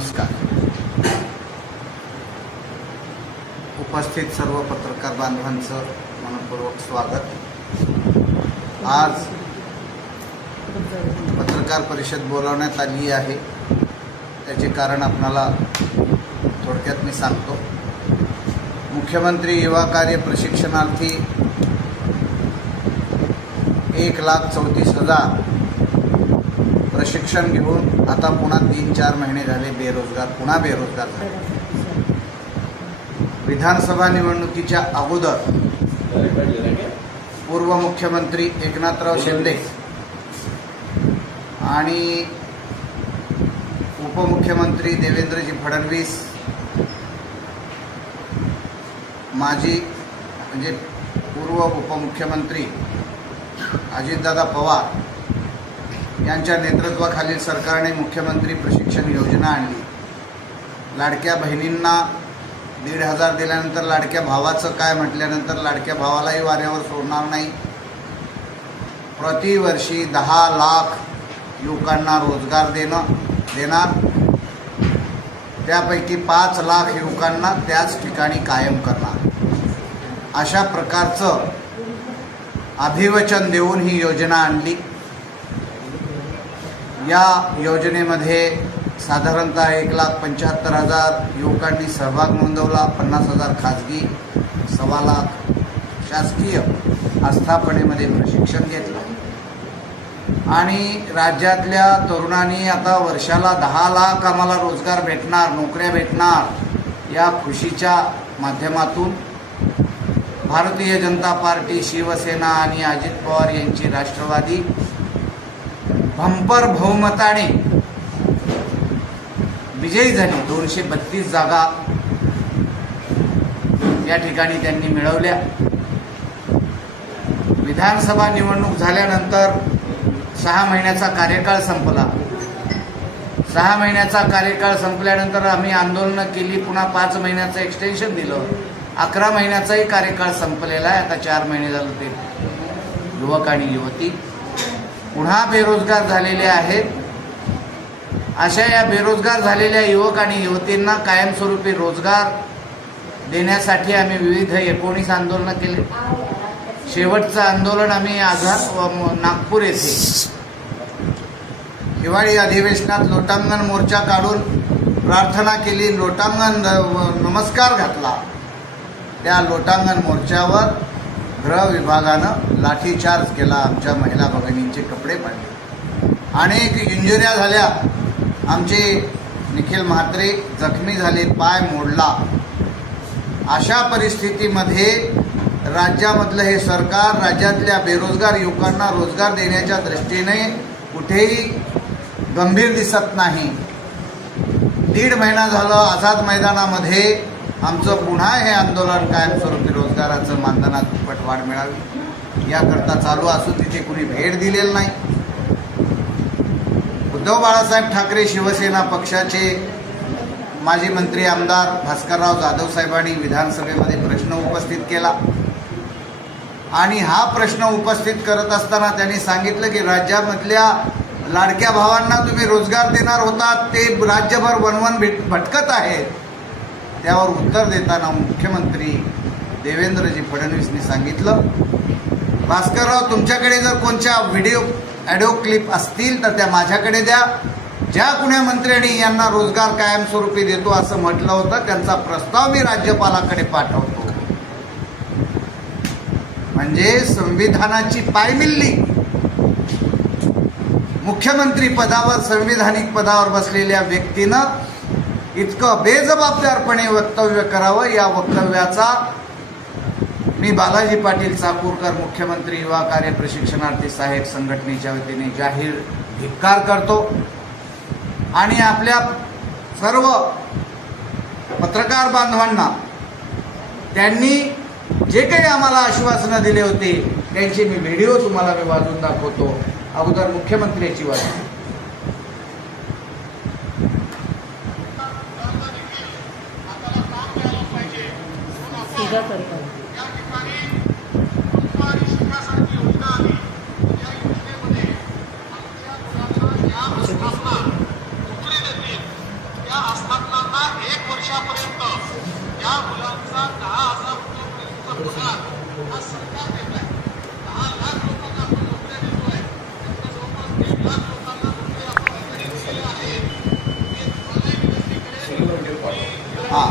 नमस्कार. उपस्थित सर्व पत्रकार बांधवांचं मनपूर्वक स्वागत. आज पत्रकार परिषद बोलावण्यात आली आहे. त्याचे कारण आपणाला थोडक्यात मी सांगतो. मुख्यमंत्री युवा कार्य प्रशिक्षणार्थी 1,34,000 प्रशिक्षण घेऊन आता पुन्हा 3-4 महिने झाले पुन्हा बेरोजगार झाले. विधानसभा निवडणुकीच्या अगोदर पूर्व मुख्यमंत्री एकनाथराव शिंदे आणि उपमुख्यमंत्री देवेंद्रजी फडणवीस, माजी म्हणजे पूर्व उपमुख्यमंत्री अजितदादा पवार यांच्या नेतृत्वाखालील सरकारने मुख्यमंत्री प्रशिक्षण योजना आणली. लाडक्या बहिणींना 1,500 दिल्यानंतर लाडक्या भावाचं काय म्हटल्यानंतर लाडक्या भावालाही वाऱ्यावर सोडणार नाही. प्रतिवर्षी 10 लाख युवकांना रोजगार देणार. त्यापैकी 5 लाख युवकांना त्याच ठिकाणी कायम करणार. अशा प्रकारचं अभिवचन देऊन ही योजना आणली. या योजनेमध्ये साधारणतः 1,75,000 युवकांनी सहभाग नोंदवला. 50,000 खाजगी, 1.25 लाख शासकीय आस्थापनेमध्ये प्रशिक्षण घेतलं. आणि राज्यातल्या तरुणांनी आता वर्षाला 10 लाख आम्हाला रोजगार भेटणार, नोकऱ्या भेटणार या खुशीच्या माध्यमातून भारतीय जनता पार्टी, शिवसेना आणि अजित पवार यांची राष्ट्रवादी बंपर बहुमताने विजयी झाली. 232 जागा या ठिकाणी त्यांनी मिळवल्या. विधानसभा निवडणूक झाल्यानंतर 6 महिन्याचा कार्यकाळ संपला. 6 महिन्याचा कार्यकाळ संपल्यानंतर आम्ही आंदोलनं केली. पुन्हा 5 महिन्याचं एक्सटेन्शन दिलं. 11 महिन्याचाही कार्यकाळ संपलेला आहे. आता 4 महिने झाले ते युवक आणि युवती पुन्हा बेरोजगार झालेले आहेत. अशा या बेरोजगार झालेल्या युवक आणि युवतींना कायमस्वरूपी रोजगार देण्यासाठी आम्ही विविध 19 आंदोलनं केले. शेवटचं आंदोलन आम्ही नागपूर येथे हिवाळी अधिवेशनात लोटांगण मोर्चा काढून प्रार्थना केली, लोटांगण नमस्कार घातला. त्या लोटांगण मोर्चावर गृह विभागानं लाठीचार्ज केला. आमच्या महिला भगिनींचे कपडे पाडले. अनेक इंजुऱ्या झाल्या. आमचे निखिल म्हात्रे जखमी झाले, पाय मोडला. अशा परिस्थितीमध्ये राज्यामधलं हे सरकार राज्यातल्या बेरोजगार युवकांना रोजगार देण्याच्या दृष्टीने कुठेही गंभीर दिसत नाही. 1.5 महिना झालं आझाद मैदानामध्ये आमचं पुन्हा हे आंदोलन कायमस्वरूपी रोजगाराचं मानधनात दुप्पट वाढ मिळावी याकरता चालू असून तिथे कुणी भेट दिलेलं नाही. उद्धव बाळासाहेब ठाकरे शिवसेना पक्षाचे माजी मंत्री आमदार भास्करराव जाधव साहेबांनी विधानसभेमध्ये प्रश्न उपस्थित केला. आणि हा प्रश्न उपस्थित करत असताना त्यांनी सांगितलं की राज्यामधल्या लाडक्या भावांना तुम्ही रोजगार देणार होतात, ते राज्यभर वणवण भटकत आहेत. त्यावर उत्तर देताना मुख्यमंत्री देवेंद्रजी फडणवीसनी सांगितलं, भास्करराव तुमच्याकडे जर कोणत्या ऑडिओ क्लिप असतील तर त्या माझ्याकडे द्या. ज्या कुण्या मंत्र्यांनी यांना रोजगार कायमस्वरूपी देतो असं म्हटलं होतं त्यांचा प्रस्ताव मी राज्यपालाकडे पाठवतो. म्हणजे संविधानाची पायमिल्ली मुख्यमंत्री पदावर, संविधानिक पदावर बसलेल्या व्यक्तीनं इतकं बेजबाबदारपणे वक्तव्य करावं. या वक्तव्याचा मी बालाजी पाटील चाकूरकर, मुख्यमंत्री युवा कार्य प्रशिक्षणार्थी सहाय्यक संघटनेच्या वतीने जाहीर धिक्कार करतो. आणि आपल्या सर्व पत्रकार बांधवांना त्यांनी जे काही आम्हाला आश्वासनं दिले होते त्यांची मी व्हिडिओ तुम्हाला वाजवून दाखवतो. अगोदर मुख्यमंत्र्याची वाजवी. त्या आस्थापनांना 1 वर्षापर्यंत या मुलांचा 10,000 रुपयापर्यंतचा पगार हा सरकार देत आहे. 10 लाख लोकांना आपण नोकऱ्या देतोय. त्यातल्या जवळपास 1.5 लाख लोकांना नोकरी आपण ऑलरेडी दिलेल्या आहेत. मी तुम्हालाही विनंती करेन की हां